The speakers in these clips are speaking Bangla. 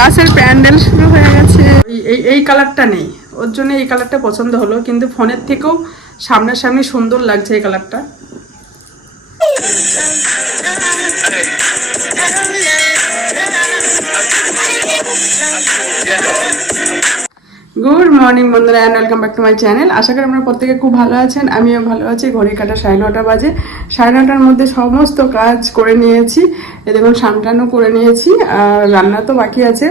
রাসের প্যান্ডেল শুরু হয়ে গেছে। এই- এই এই কালারটা নেই। ওর জন্য এই কালারটা পছন্দ হলো কিন্তু ফোনের থেকেও সামনাসামনি সুন্দর লাগছে এই কালারটা গুড মর্নিং বন্ধুরা and welcome back to my channel আশা করি আপনারা প্রত্যেকে খুব ভালো আছেন, আমিও ভালো আছি। ঘড়ি কাটা সাড়ে নটা বাজে। সাড়ে নটার মধ্যে সমস্ত কাজ করে নিয়েছি। এ দেখুন সানটানও করে নিয়েছি, আর রান্না তো বাকি আছে।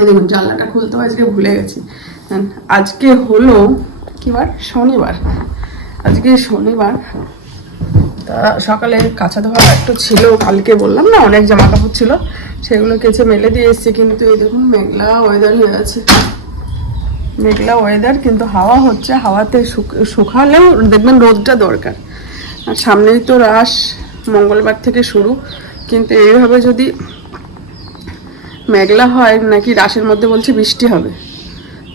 এই দেখুন, জানলাটা খুলতেও আজকে ভুলে গেছি। আজকে হলো কি বার? শনিবার। আজকে শনিবার। তা সকালে কাঁচা ধোয়া একটু ছিল, কালকে বললাম না, অনেক জামা কাপড় ছিল, সেগুলো কেচে মেলে দিয়ে এসছি, কিন্তু এই দেখুন, মেঘলা ওয়েদার হয়ে আছে। মেঘলা ওয়েদার কিন্তু হাওয়া হচ্ছে। হাওয়াতে শুক- শুকালেও দেখবেন রোদটা দরকার। আর সামনেই তো রাস মঙ্গলবার থেকে শুরু। কিন্তু এইভাবে যদি মেঘলা হয়, নাকি রাসের মধ্যে বলছে বৃষ্টি হবে।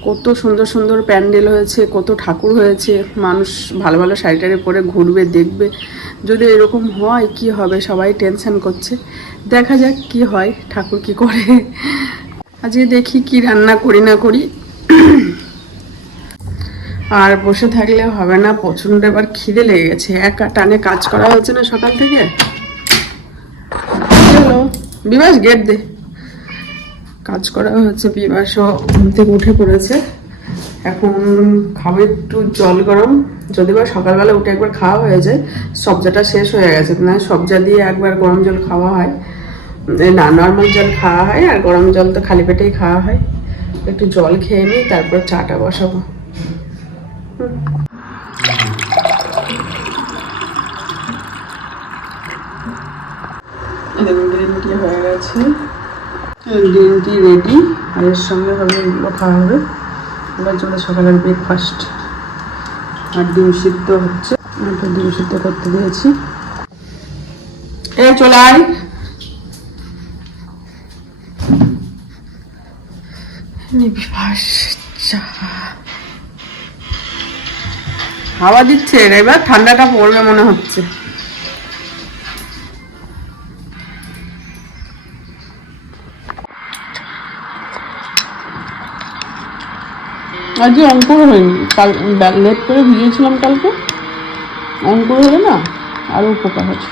কত সুন্দর সুন্দর প্যান্ডেল হয়েছে, কত ঠাকুর হয়েছে। মানুষ ভালো ভালো শাড়ি টাড়ি পরে ঘুরবে, দেখবে। যদি এরকম হয়, কি হবে? সবাই টেনশন করছে। দেখা যাক কি হয়, ঠাকুর কি করে। আজকে দেখি কি রান্না করি না করি। আর বসে থাকলে হবে না প্রচণ্ড এবার খিদে লেগে গেছে। একা টানে কাজ করা হচ্ছে না সকাল থেকে? বিবাস গেট দে। কাজ করা হচ্ছে বিবাসও ঘুম থেকে উঠে পড়েছে। এখন খাব একটু জল গরম। যদি বা সকালবেলা উঠে একবার খাওয়া হয়ে যায় সবজাটা শেষ হয়ে গেছে। না সবজা দিয়ে একবার গরম জল খাওয়া হয়। না নর্মাল জল খাওয়া হয় আর গরম জল তো খালি পেটেই খাওয়া হয়। একটু জল খেয়ে নিই, তারপর চাটা বসাবো। হয়ে আর এর সঙ্গে হবে সকালের ব্রেকফাস্ট আর ডিম সিদ্ধ হচ্ছে। ডিম সিদ্ধ করতে দিয়েছি। চলে আয় নিবিবাস চা হাওয়া দিচ্ছে এবার ঠান্ডাটা পড়বে মনে হচ্ছে। আজকে অঙ্কুর হয়নি। কাল লেট করে ভিজিয়েছিলাম কালকে। অঙ্কুর হলে না আরও উপকার হচ্ছে।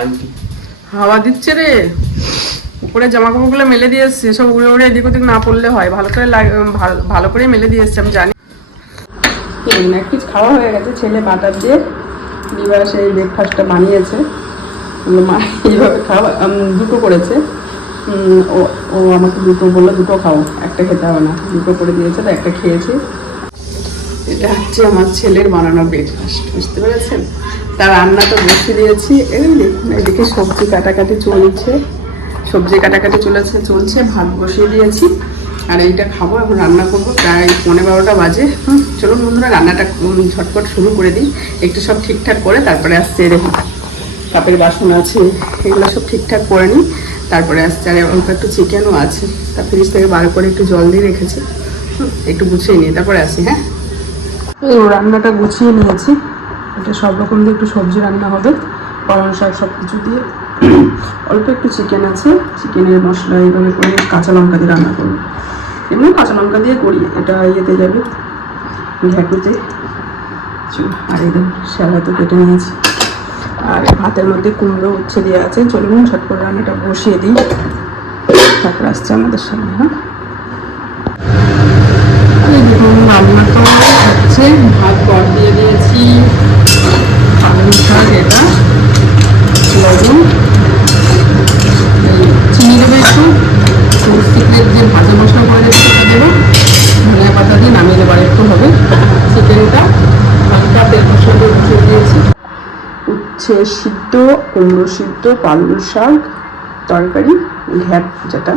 আন্টি। হাওয়া দিচ্ছে রে। উপরে জামা কাপড়গুলো মেলে দিয়ে এসছে, সব উড়ে উড়ে এদিক ওদিক না পড়লে হয়। ভালো করে ভালো- করে মেলে দিয়ে এসছে, আমি জানি। পিস খাওয়া হয়ে গেছে, ছেলে বাটার দিয়ে। এবার সেই ব্রেকফাস্টটা বানিয়েছে। মা এইভাবে খাওয়া দুটো করেছে। ও ও আমাকে দুটো বলল, দুটো খাও, একটা খেতে হবে না। দুটো করে দিয়েছে, তো একটা খেয়েছি। এটা হচ্ছে আমার ছেলের বানানো ব্রেকফাস্ট বুঝতে পেরেছেন? তার রান্না তো বসে দিয়েছি। এই দেখুন এদিকে সবজি কাটাকাটি চলছে। সবজি কাটাকাটি চলেছে চলছে ভাত বসিয়ে দিয়েছি। আর এইটা খাব এখন রান্না করব। প্রায় পনেরো বারোটা বাজে। হুম, চলুন বন্ধুরা রান্নাটা ঝটপট শুরু করে দিই। একটু সব ঠিকঠাক করে তারপরে আসছে দেখুন কাপের বাসন আছে এগুলো সব ঠিকঠাক করে নিই। তারপরে আসছে আর অল্প একটু চিকেনও আছে। তা ফ্রিজ থেকে বার করে একটু জল দিয়ে রেখেছি। একটু গুছিয়ে নিই তারপরে আসি হ্যাঁ? রান্নাটা গুছিয়ে নিয়েছি। এটা সব রকম দিয়ে একটু সবজি রান্না হবে। পালং শাক সব কিছু দিয়ে। অল্প একটু চিকেন আছে। চিকেনের মশলা এইভাবে করে কাঁচা লঙ্কা দিয়ে রান্না করব। এমনি কাঁচা লঙ্কা দিয়ে করি। এটা ইয়েতে যাবে। ঘ্যাটুতে চুল, আর এই শ্যালা তো কেটে নিয়েছি। আর ভাতের মধ্যে কুমড়ো উচ্ছে দিয়ে আছে। চলুন ঝট করে রান্নাটা বসিয়ে দিই। তারপর আসছে আমাদের সামনে হ্যাঁ? রান্না হচ্ছে। ভাত পর দিয়ে দিয়েছি। মশলা দেবো ধনিয়া পাতা দিয়ে নামিয়ে দেবার একটু হবে চিকেনটা তেল দিয়েছি উচ্ছে সিদ্ধ, কুমড়ো সিদ্ধ পালং শাক, তরকারি ঘ্যাট যেটা।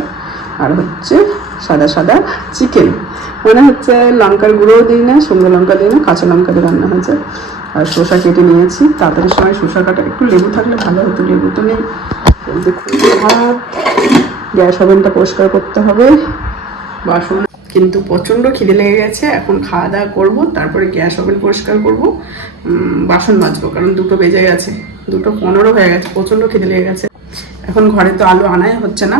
আর হচ্ছে সাদা সাদা চিকেন। মনে হচ্ছে লঙ্কার গুঁড়োও দিই না, শুকনো লঙ্কা দিই না, কাঁচা লঙ্কা দিয়ে রান্না হয়েছে। আর শসা কেটে নিয়েছি, তাড়াতাড়ি সময় শসা কাটা। একটু লেবু থাকলে ভালো হতো, লেবু তো নেই। ভাত, গ্যাস ওভেনটা পরিষ্কার করতে হবে। বাসন কিন্তু প্রচণ্ড খিদে লেগে গেছে, এখন খাওয়া দাওয়া করব, তারপরে গ্যাস ওভেন পরিষ্কার করব বাসন মাজবো, কারণ দুটো বেজে গেছে। দুটো পনেরো হয়ে গেছে, প্রচণ্ড খিদে লেগে গেছে। এখন ঘরে তো আলু আনাই হচ্ছে না।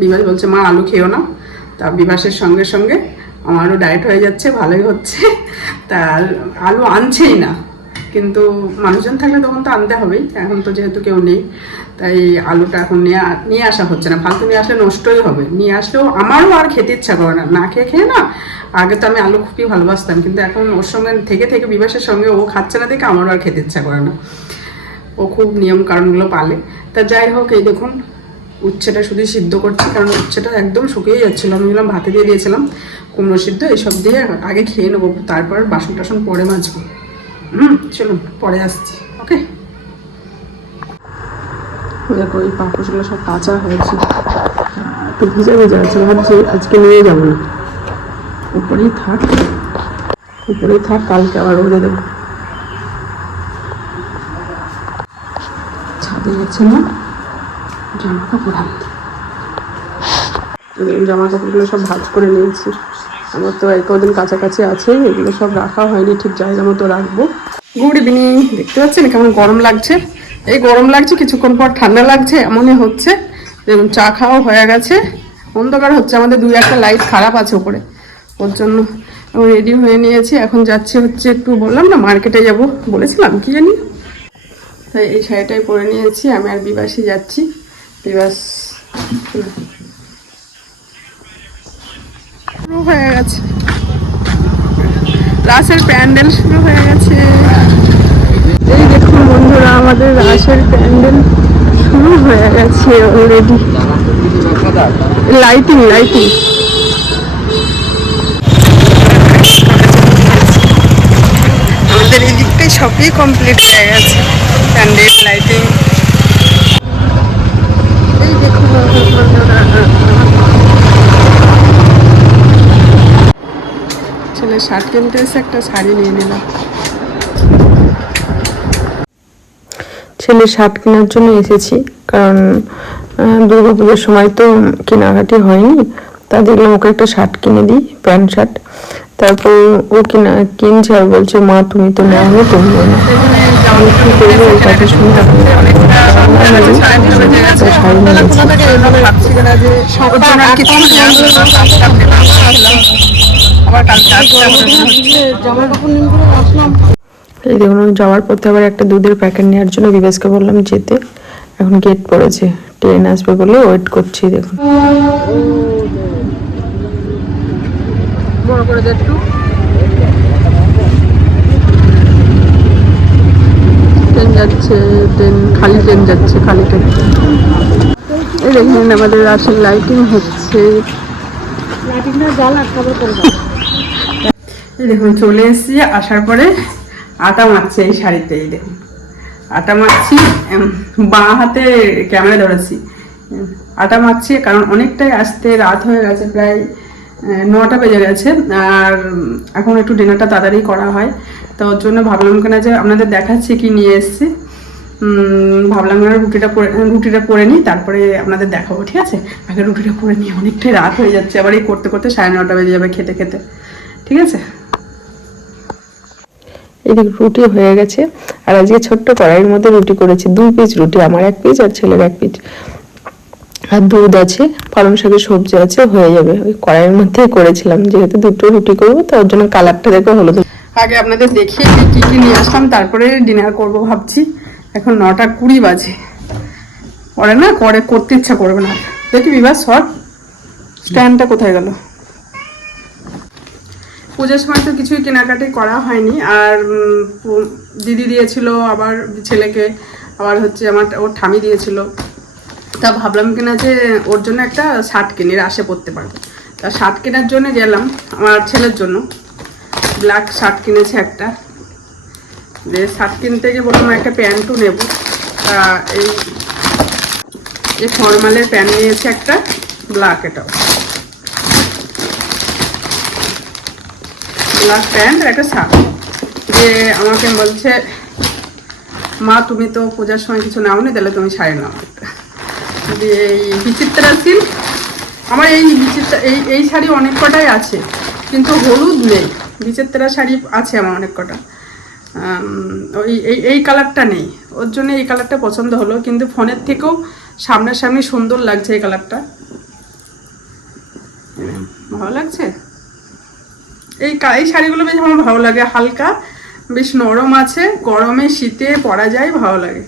বিবাস বলছে, মা, আলু খেও না তা বিভাসের সঙ্গে সঙ্গে আমারও ডায়েট হয়ে যাচ্ছে, ভালোই হচ্ছে। তার আলু আনছেই না। কিন্তু মানুষজন থাকলে তখন তো আনতে হবেই, এখন তো যেহেতু কেউ নেই, তাই আলুটা এখন নিয়ে নিয়ে আসা হচ্ছে না। ফালতু নিয়ে আসলে নষ্টই হবে। নিয়ে আসলেও আমারও আর খেতে ইচ্ছা করে না। না খেয়ে খেয়ে না, আগে তো আমি আলু খুবই ভালোবাসতাম, কিন্তু এখন ওর সঙ্গে, থেকে থেকে বিবাসের সঙ্গে ও খাচ্ছে না দেখে আমারও আর খেতে ইচ্ছা করে না। ও খুব নিয়ম কারণগুলো পালে। তা যাই হোক, এই দেখুন উচ্ছেটা শুধু সিদ্ধ করছি, কারণ উচ্ছেটা একদম শুকিয়ে যাচ্ছিল। আমি বললাম, ভাতে দিয়ে দিয়েছিলাম কুমড়ো সিদ্ধ এইসব দিয়ে আগে খেয়ে নেব, তারপর বাসন টাসন পরে মাজবো। হুম, চলুন, পরে আসছি, ওকে? দেখো, এই পাপড়গুলো সব কাঁচা হয়েছে। একটু ভিজে ভিজে আছে ভাবছি আজকে নিয়ে যাব না। উপরেই থাক উপরেই থাক, কালকে আবার রোদে দেবো। ছাদে গেছে না? জামা কাপড় এই জামা কাপড়গুলো সব ভাজ করে নিয়েছি। আমার তো এই কদিন কাছাকাছি আছে, এগুলো সব রাখা হয়নি, ঠিক জায়গা মতো রাখব। গুড ইভিনিং, দেখতে পাচ্ছেন কেমন গরম লাগছে? এই গরম লাগছে, কিছুক্ষণ পর ঠান্ডা লাগছে, এমনই হচ্ছে। দেখুন, চা খাওয়া হয়ে গেছে। অন্ধকার হচ্ছে, আমাদের দুই একটা লাইট খারাপ আছে ওপরে ওর জন্য রেডি হয়ে নিয়েছি। এখন যাচ্ছি হচ্ছে একটু, বললাম না মার্কেটে যাব। বলেছিলাম, কি জানি? তাই এই শাড়িটাই পরে নিয়েছি, আমি আর বিবাসী যাচ্ছি। বিবাস শুরু হয়ে গেছে। রাসের প্যান্ডেল শুরু হয়ে গেছে। এই দেখুন বন্ধুরা, আমাদের রাসের প্যান্ডেল শুরু হয়ে গেছে অলরেডি লাইটিং লাইটিং আমাদের এই দিকটাই সবই কমপ্লিট হয়ে গেছে। প্যান্ডেল লাইটিং ছেলে শার্ট একটা শাড়ি নিয়ে নিলাম। শার্ট কেনার জন্য এসেছি, কারণ দুর্গা পুজোর সময় তো কেনাকাটি হয়নি, তা দেখলাম ওকে একটা শার্ট কিনে দিই, প্যান্ট শার্ট তারপর ও কিনা, কিনছে আর বলছে, মা, তুমি তো নেওয়া তুমিও না শুনে এই দেখুন যাওয়ার পথে আবার একটা দুধের প্যাকেট নেওয়ার জন্য বিবেশকে বললাম যেতে। এখন গেট পড়েছে ট্রেন আসবে বলে ওয়েট করছি, দেখুন দে একটু ট্রেন যাচ্ছে ট্রেন খালি ট্রেন যাচ্ছে, খালি ট্রেন এই দেখেন আমাদের রাশের লাইটিং হচ্ছে। এই দেখুন, চলে এসেছি, আসার পরে আটা মারছে এই শাড়িতে, এই দেখুন। আটা মারছি বাঁ হাতে ক্যামেরা ধরেছি। আটা মারছি, কারণ অনেকটাই আসতে রাত হয়ে গেছে, প্রায় নটা বেজে গেছে, আর এখন একটু ডিনারটা তাড়াতাড়ি করা হয়। তো ওর জন্য ভাবলাম কেনা যে আপনাদের দেখাচ্ছি কি নিয়ে এসেছি। ভাবলাম না রুটিটা রুটিটা করে নিই, তারপরে আপনাদের দেখাবো, ঠিক আছে? আগে রুটিটা করে নিই, অনেকটাই রাত হয়ে যাচ্ছে, আবার এই করতে করতে সাড়ে নটা বেজে যাবে খেতে খেতে, ঠিক আছে? এদিকে রুটি হয়ে গেছে, আর আজকে ছোট্ট কড়াইয়ের মধ্যে রুটি করেছি, দুই পিস রুটি, আমার এক পিস আর ছেলের এক পিস আর দুধ আছে, পালং শাকের সবজি আছে, হয়ে যাবে। ওই কড়াইয়ের মধ্যেই করেছিলাম, যেহেতু দুটো রুটি করব, তো ওর জন্য কালারটা দেখে হলুদ। আগে আপনাদের দেখিয়ে দিই কী কী নিয়ে আসলাম, তারপরে ডিনার করব ভাবছি। এখন নটা কুড়ি বাজে। পরে না করে করতে ইচ্ছা করবে না। দেখি বিবাস শর্ট স্ট্যান্ডটা কোথায় গেল? পুজোর সময় তো কিছুই কেনাকাটি করা হয়নি। আর দিদি দিয়েছিল আবার ছেলেকে, আবার হচ্ছে আমার, ওর ঠামি দিয়েছিল। তা ভাবলাম কিনা যে, ওর জন্য একটা শার্ট কিনি, রাশে পরতে পারবে। তা শার্ট কেনার জন্য গেলাম, আমার ছেলের জন্য। ব্ল্যাক শার্ট কিনেছে একটা। যে শার্ট কিনতে গিয়ে বললাম একটা প্যান্টও নেব। তা এই এই ফর্মালের প্যান্ট নিয়েছে একটা ব্ল্যাক এটাও। ব্ল্যাক প্যান্ট আর একটা শার্ট যে আমাকে বলছে, মা, তুমি তো পূজার সময় কিছু নাও নি তাহলে তুমি শাড়ি নাও। একটা এই বিচিত্রা সিল্ক আমার এই বিচিত্রা, এই এই শাড়ি অনেক কটাই আছে, কিন্তু হলুদ নেই। বিচিত্রা শাড়ি আছে আমার অনেক কটা। ওই, এই এই কালারটা নেই। ওর জন্য এই কালারটা পছন্দ হলো, কিন্তু ফোনের থেকেও সামনাসামনি সুন্দর লাগছে এই কালারটা। ভালো লাগছে? এই এই শাড়িগুলো বেশ আমার ভালো লাগে। হালকা, বেশ নরম আছে, গরমে শীতে পরা যায়, ভালো লাগে।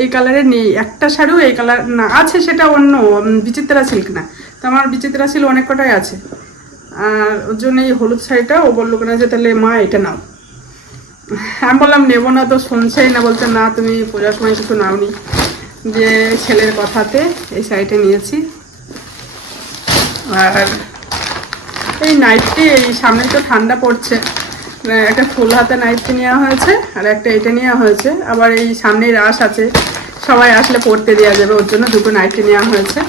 এই কালারের নেই। একটা শাড়িও এই কালার না, আছে সেটা অন্য বিচিত্রা সিল্ক না। তো আমার বিচিত্রা ছিল অনেক কটাই আছে। আর ওর জন্য এই হলুদ শাড়িটা ও বলল কিনা যে, তাহলে মা, এটা নাও। আমি বললাম, নেব না তো, শুনছেই না। বলছে, না, তুমি পূজার সময় কিছু নাওনি। যে ছেলের কথাতে এই শাড়িটা নিয়েছি। আর এই নাইটটি, এই সামনে তো ঠান্ডা পড়ছে। একটা ফুল হাতে নাইটটি নেওয়া হয়েছে আর একটা এটা নেওয়া হয়েছে। আবার এই সামনেই রাস আছে। সবাই আসলে পড়তে দেওয়া যাবে, ওর জন্য দুটো নাইটটি নেওয়া হয়েছে।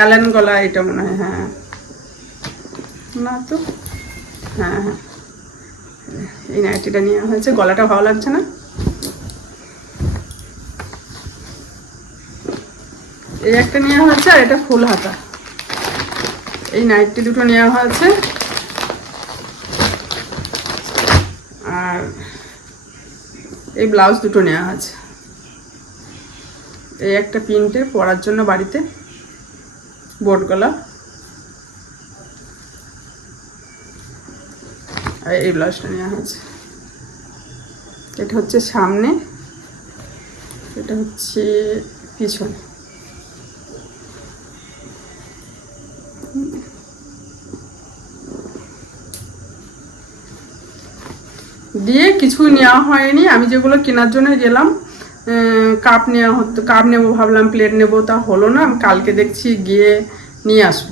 অ্যালেন গলা এটা মনে হয় হ্যাঁ। না তো? হ্যাঁ হ্যাঁ। এই নাইটিটা নেওয়া হয়েছে, গলাটা ভালো লাগছে না? এই একটা নেওয়া হয়েছে আর এটা ফুল হাতা। এই নাইটটি দুটো নেওয়া হয়েছে। আর এই ব্লাউজ দুটো নেওয়া আছে এই একটা প্রিন্টে পরার জন্য বাড়িতে। বোট গলা আর এই ব্লাউজটা নেওয়া হয়েছে। এটা হচ্ছে সামনে, এটা হচ্ছে পিছনে। দিয়ে কিছু নেওয়া হয়নি। আমি যেগুলো কেনার জন্য গেলাম কাপ নেওয়া হতো কাপ নেব, ভাবলাম প্লেট নেব, তা হলো না, কালকে দেখছি গিয়ে নিয়ে আসব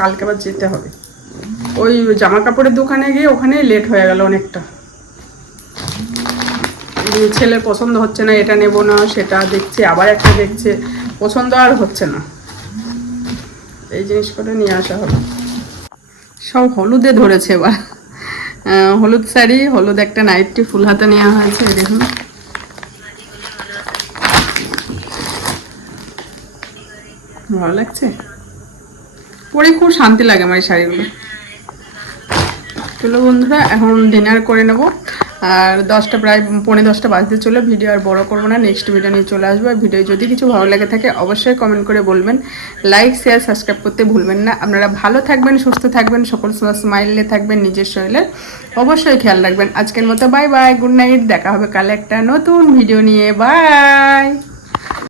কালকে আবার যেতে হবে। ওই জামা কাপড়ের দোকানে গিয়ে ওখানে লেট হয়ে গেল অনেকটা। ছেলের পছন্দ হচ্ছে না, এটা নেব না, সেটা দেখছে, আবার একটা দেখছে, পছন্দ আর হচ্ছে না। এই জিনিসগুলো নিয়ে আসা হলো। সব হলুদে ধরেছে এবার। হলুদ শাড়ি, হলুদ একটা নাইটটি ফুল হাতে নেওয়া হয়েছে দেখুন। ভালো লাগছে? পরে খুব শান্তি লাগে আমার এই শাড়িগুলো। চলো বন্ধুরা, এখন ডিনার করে নেব। আর দশটা প্রায়, পৌনে দশটা বাজতে চলে ভিডিও আর বড় করব না নেক্সট ভিডিও নিয়ে চলে আসব। আর ভিডিও যদি কিছু ভালো লাগে থাকে, অবশ্যই কমেন্ট করে বলবেন। লাইক শেয়ার সাবস্ক্রাইব করতে ভুলবেন না। আপনারা ভালো থাকবেন, সুস্থ থাকবেন, সকল সময় স্মাইলে থাকবেন, নিজের শরীরে অবশ্যই খেয়াল রাখবেন। আজকের মতো বাই বাই গুড নাইট দেখা হবে কালে একটা নতুন ভিডিও নিয়ে। বাই